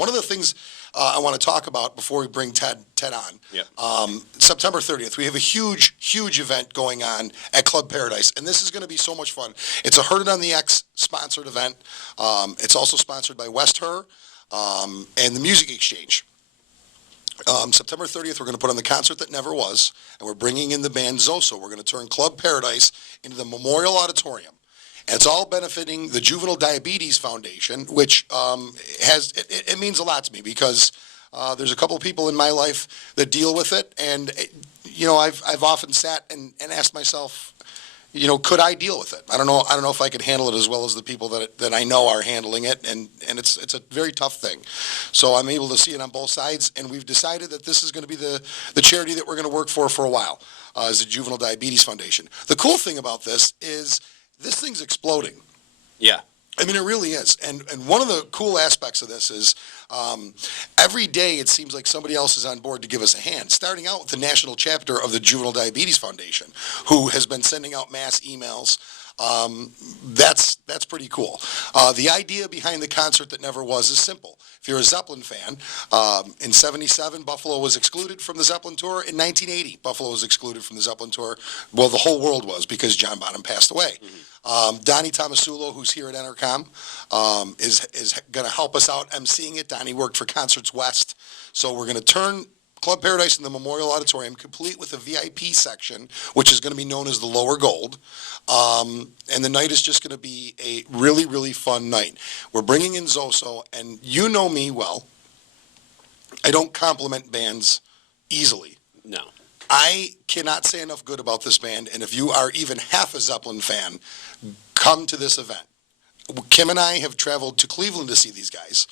One of the things I want to talk about before we bring Ted on, September 30th, we have a huge event going on at Club Paradise, and this is going to be so much fun. It's a Heard It on the X sponsored event. It's also sponsored by West Her and the Music Exchange. September 30th, we're going to put on the concert that never was, and we're bringing in the band Zoso. We're going to turn Club Paradise into the Memorial Auditorium. And it's all benefiting the Juvenile Diabetes Foundation, which it means a lot to me because there's a couple of people in my life that deal with it, and I've often sat and asked myself, could I deal with it? I don't know if I could handle it as well as the people that I know are handling it, and it's a very tough thing. So I'm able to see it on both sides, and we've decided that this is going to be the charity that we're going to work for a while, as the Juvenile Diabetes Foundation. The cool thing about this is this thing's exploding. Yeah. I mean, it really is. And one of the cool aspects of this is every day it seems like somebody else is on board to give us a hand, starting out with the national chapter of the Juvenile Diabetes Foundation, who has been sending out mass emails. That's pretty cool. The idea behind the concert that never was is simple. If you're a Zeppelin fan, in '77, Buffalo was excluded from the Zeppelin tour. In 1980, Buffalo was excluded from the Zeppelin tour. Well, the whole world was because John Bonham passed away. Donnie Tomasulo, who's here at Entercom, is going to help us out emceeing it. Donnie worked for Concerts West. So we're going to turn Club Paradise in the Memorial Auditorium, complete with a VIP section, which is going to be known as the Lower Gold. And the night is just going to be a really, really fun night. We're bringing in Zoso, and you know me well. I don't compliment bands easily. No. I cannot say enough good about this band, and if you are even half a Zeppelin fan, come to this event. Kim and I have traveled to Cleveland to see these guys.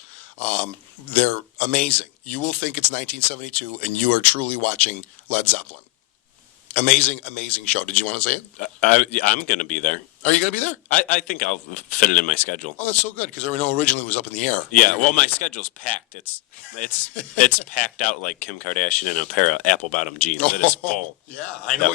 They're amazing. You will think it's 1972, and you are truly watching Led Zeppelin. Amazing, amazing show. Did you want to say it? I'm going to be there. Are you going to be there? I think I'll fit it in my schedule. Oh, that's so good, because I know originally it was up in the air. Yeah, well, my schedule's packed. It's packed out like Kim Kardashian in a pair of apple-bottom jeans. It is full. Yeah, I know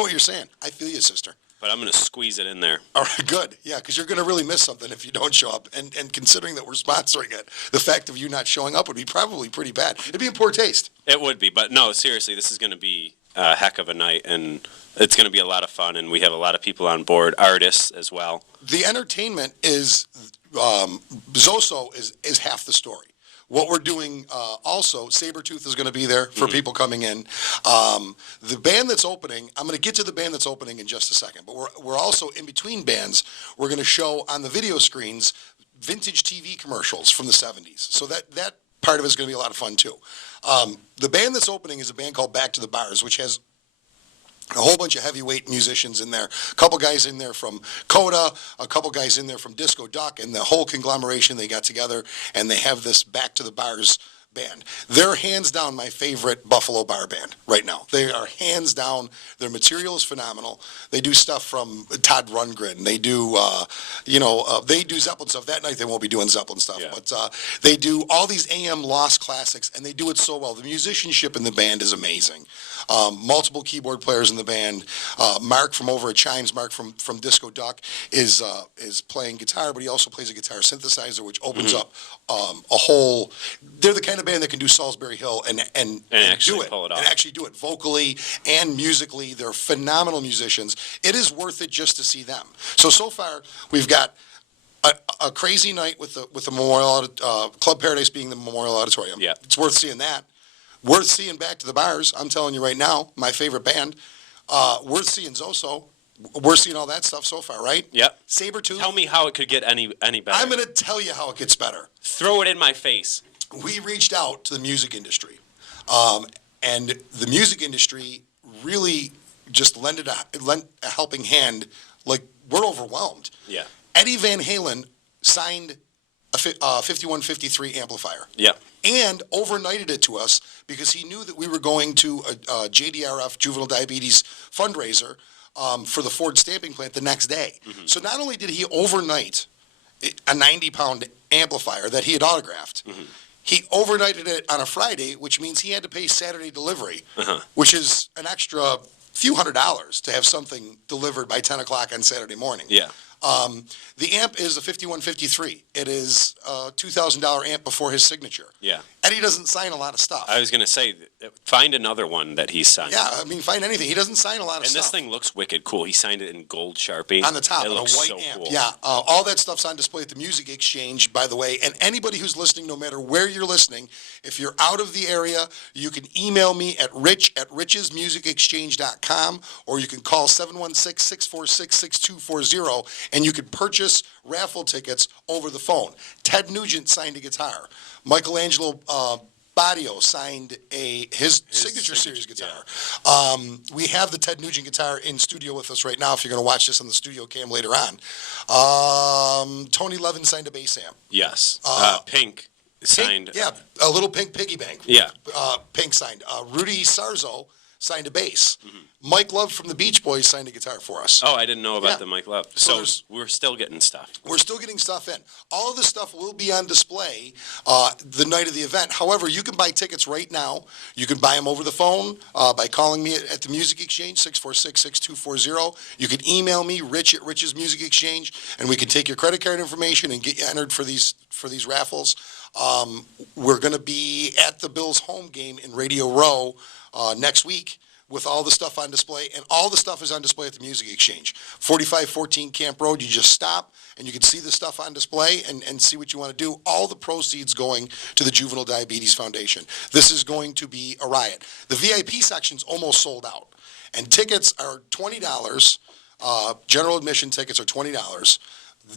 what you're saying. I feel you, sister. But I'm going to squeeze it in there. All right, good. Yeah, because you're going to really miss something if you don't show up. And considering that we're sponsoring it, the fact of you not showing up would be probably pretty bad. It'd be in poor taste. It would be. But no, seriously, this is going to be a heck of a night. And it's going to be a lot of fun. And we have a lot of people on board, artists as well. The entertainment is, Zoso is half the story. What we're doing also, Sabretooth is going to be there for people coming in. The band that's opening, I'm going to get to the band that's opening in just a second, but we're also in between bands. We're going to show on the video screens vintage TV commercials from the 70s. So that part of it is going to be a lot of fun too. The band that's opening is a band called Back to the Bars, which has a whole bunch of heavyweight musicians in there. A couple guys in there from Coda, a couple guys in there from Disco Duck, and the whole conglomeration, they got together and they have this Back to the Bars band. They're hands down my favorite Buffalo bar band right now. They are hands down. Their material is phenomenal. They do stuff from Todd Rundgren. They do, they do Zeppelin stuff. That night they won't be doing Zeppelin stuff, but they do all these AM Lost classics, and they do it so well. The musicianship in the band is amazing. Multiple keyboard players in the band. Mark from over at Chimes, Mark from Disco Duck, is playing guitar, but he also plays a guitar synthesizer, which opens up a whole. They're the kind of band that can do Salisbury Hill and actually do it, pull it off. and actually do it vocally and musically. They're phenomenal musicians. It is worth it just to see them. So far we've got a crazy night with the Memorial Club Paradise being the Memorial Auditorium. Yeah, it's worth seeing that. Worth seeing Back to the Bars. I'm telling you right now, my favorite band. Worth seeing Zoso. We're seeing all that stuff so far, right? Yep. Sabretooth. Tell me how it could get any better. I'm going to tell you how it gets better. Throw it in my face. We reached out to the music industry, and the music industry really just lent a helping hand. Like, we're overwhelmed. Yeah. EddieVan Halen signed a 5153 amplifier. Yeah. And overnighted it to us because he knew that we were going to a JDRF Juvenile Diabetes fundraiser for the Ford stamping plant the next day. So not only did he overnight a 90-pound amplifier that he had autographed, he overnighted it on a Friday, which means he had to pay Saturday delivery, which is an extra few $100s to have something delivered by 10 o'clock on Saturday morning. Yeah. The amp is a 5153. It is a $2,000 amp before his signature. Yeah. Eddie doesn't sign a lot of stuff. I was going to say, find another one that he signed. Yeah, I mean, find anything. He doesn't sign a lot of stuff. And this thing looks wicked cool. He signed it in gold Sharpie. On the top, it on a looks white so amp. cool. Yeah, all that stuff's on display at the Music Exchange, by the way. And anybody who's listening, no matter where you're listening, if you're out of the area, you can email me at rich@richesmusicexchange.com, or you can call 716-646-6240, and you can purchase raffle tickets over the phone. Ted Nugent signed a guitar. Michelangelo Badio signed his signature series guitar. Yeah. We have the Ted Nugent guitar in studio with us right now, if you're going to watch this on the studio cam later on. Tony Levin signed a bass amp. Yes. Pink signed. Yeah, a little pink piggy bank. Yeah. Pink signed. Rudy Sarzo signed a bass. Mm-hmm. Mike Love from the Beach Boys signed a guitar for us. Oh, I didn't know about Yeah. the Mike Love. So So we're still getting stuff. We're still getting stuff in. All of this stuff will be on display the night of the event. However, you can buy tickets right now. You can buy them over the phone by calling me at the Music Exchange, 646-6240. You can email me, Rich@Rich's Music Exchange, and we can take your credit card information and get you entered for these raffles. We're going to be at the Bills home game in Radio Row next week, with all the stuff on display, and all the stuff is on display at the Music Exchange. 4514 Camp Road, you just stop, and you can see the stuff on display and see what you want to do. All the proceeds going to the Juvenile Diabetes Foundation. This is going to be a riot. The VIP section's almost sold out, and tickets are $20. General admission tickets are $20.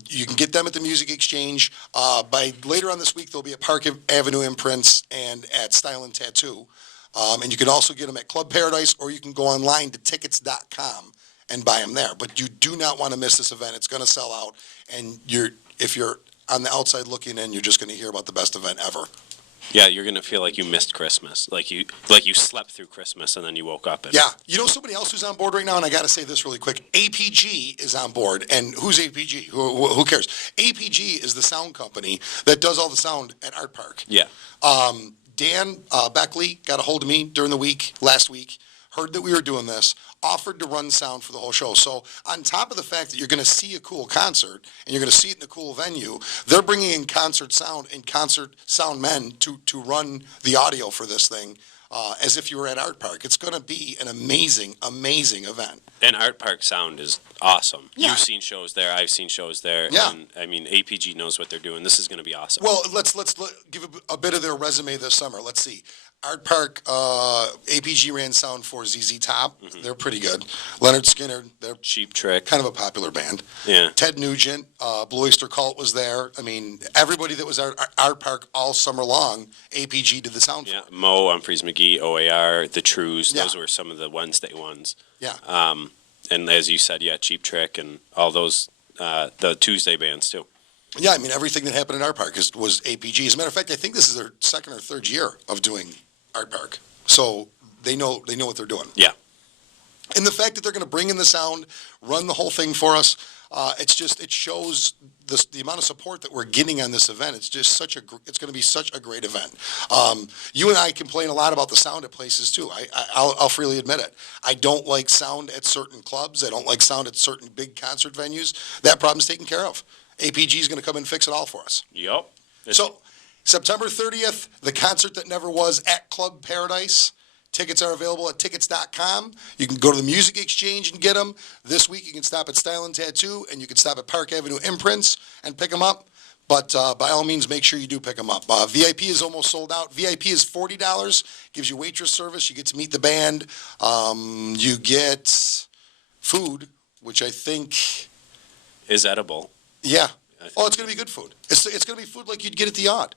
You can get them at the Music Exchange. By later on this week, they'll be at Park Avenue Imprints and at Style and Tattoo. And you can also get them at Club Paradise, or you can go online to tickets.com and buy them there. But you do not want to miss this event. It's going to sell out. And if you're on the outside looking in, you're just going to hear about the best event ever. Yeah, you're going to feel like you missed Christmas. Like you slept through Christmas and then you woke up. Yeah. You know somebody else who's on board right now, and I got to say this really quick. APG is on board. And who's APG? Who cares? APG is the sound company that does all the sound at Art Park. Yeah. Dan Beckley got a hold of me during the week, last week, heard that we were doing this, offered to run sound for the whole show. So on top of the fact that you're going to see a cool concert, and you're going to see it in a cool venue, they're bringing in concert sound and concert sound men to run the audio for this thing as if you were at Art Park. It's going to be an amazing, amazing event. And Art Park sound is awesome. Yeah. You've seen shows there. I've seen shows there. Yeah. And, I mean, APG knows what they're doing. This is going to be awesome. Well, let's give a bit of their resume this summer. Let's see. Art Park, APG ran sound for ZZ Top. Mm-hmm. They're pretty good. Leonard Skinner, they're Cheap Trick. kind of a popular band. Yeah. Ted Nugent, Blue Oyster Cult was there. I mean, everybody that was at Art Park all summer long, APG did the sound Yeah. for. Mo, Humphreys McGee, OAR, The Trues. Yeah. Those were some of the Wednesday ones. Yeah. And as you said, yeah, Cheap Trick and all those, the Tuesday bands too. Yeah, I mean, everything that happened at Art Park was APG. As a matter of fact, I think this is their second or third year of doing Art Park. So they know what they're doing. Yeah. And the fact that they're going to bring in the sound, run the whole thing for us, it shows the amount of support that we're getting on this event. It's just it's going to be such a great event. You and I complain a lot about the sound at places too. I'll freely admit it. I don't like sound at certain clubs. I don't like sound at certain big concert venues. That problem's taken care of. APG is going to come and fix it all for us. Yep. So September 30th, the concert that never was at Club Paradise. Tickets are available at tickets.com. You can go to the Music Exchange and get them. This week you can stop at Style and Tattoo, and you can stop at Park Avenue Imprints and pick them up. But by all means, make sure you do pick them up. VIP is almost sold out. VIP is $40. Gives you waitress service. You get to meet the band. You get food, which I think is edible. Yeah. Oh, it's going to be good food. It's going to be food like you'd get at the Odd.